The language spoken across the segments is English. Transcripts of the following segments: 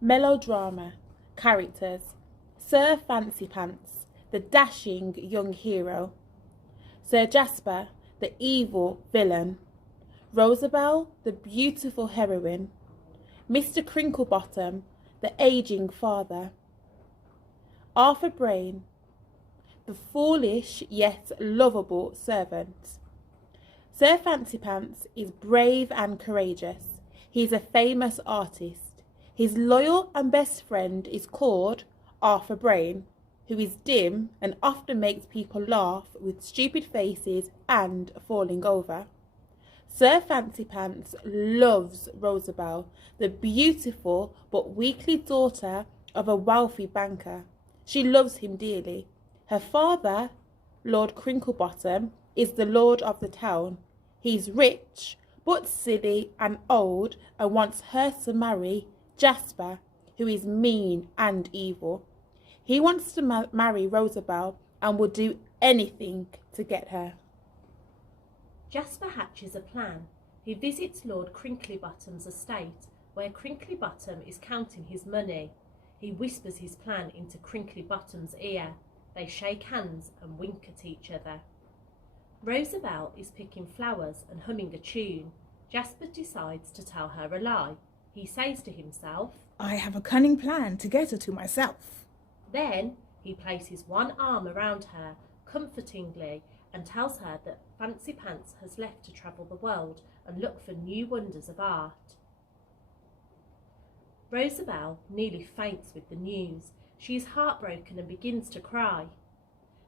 Melodrama. Characters: Sir Fancy Pants, the dashing young hero; Sir Jasper, the evil villain; Rosabelle, the beautiful heroine; Mr. Crinklebottom, the ageing father; Arthur Brain, the foolish yet lovable servant. Sir Fancy Pants is brave and courageous. He is a famous artist. His loyal and best friend is called Arthur Brain, who is dim and often makes people laugh with stupid faces and falling over. Sir Fancy Pants loves Rosabelle, the beautiful but weakly daughter of a wealthy banker. She loves him dearly. Her father, Lord Crinklebottom, is the lord of the town. He's rich, but silly and old, and wants her to marry Jasper, who is mean and evil. He wants to marry Rosabelle and will do anything to get her. Jasper hatches a plan. He visits Lord Crinklybottom's estate, where Crinklybottom is counting his money. He whispers his plan into Crinklybottom's ear. They shake hands and wink at each other. Rosabelle is picking flowers and humming a tune. Jasper decides to tell her a lie. He says to himself, I have a cunning plan to get her to myself. Then he places one arm around her comfortingly and tells her that Fancy Pants has left to travel the world and look for new wonders of art. Rosabelle nearly faints with the news. She is heartbroken and begins to cry.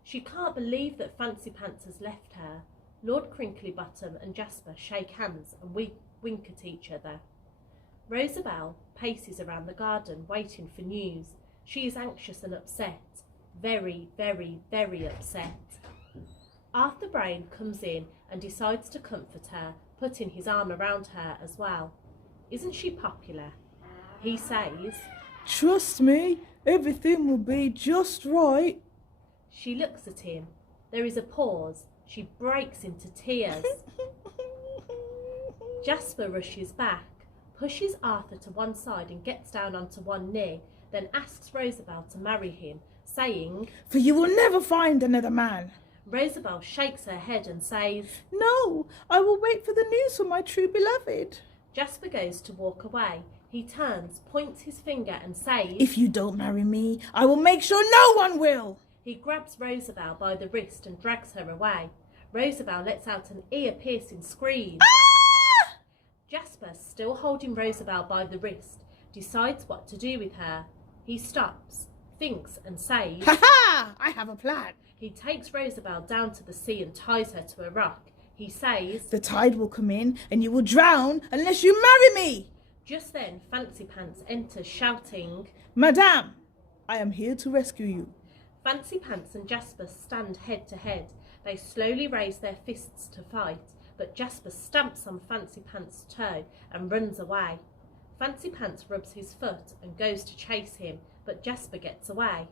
She can't believe that Fancy Pants has left her. Lord Crinklybottom and Jasper shake hands and wink at each other. Rosabelle paces around the garden waiting for news. She is anxious and upset. Very, very, very upset. Arthur Brain comes in and decides to comfort her, putting his arm around her as well. Isn't she popular? He says, Trust me, everything will be just right. She looks at him. There is a pause. She breaks into tears. Jasper rushes back, pushes Arthur to one side and gets down onto one knee, then asks Rosabelle to marry him, saying, For you will never find another man. Rosabelle shakes her head and says, No, I will wait for the news from my true beloved. Jasper goes to walk away. He turns, points his finger and says, If you don't marry me, I will make sure no one will. He grabs Rosabelle by the wrist and drags her away. Rosabelle lets out an ear-piercing scream. Ah! Jasper, still holding Rosabelle by the wrist, decides what to do with her. He stops, thinks and says, Ha ha! I have a plan. He takes Rosabelle down to the sea and ties her to a rock. He says, The tide will come in and you will drown unless you marry me. Just then, Fancy Pants enters shouting, Madame, I am here to rescue you. Fancy Pants and Jasper stand head to head. They slowly raise their fists to fight, but Jasper stamps on Fancy Pants' toe and runs away. Fancy Pants rubs his foot and goes to chase him, but Jasper gets away.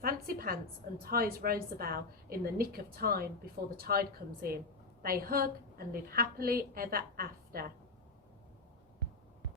Fancy Pants unties Rosabelle in the nick of time before the tide comes in. They hug and live happily ever after.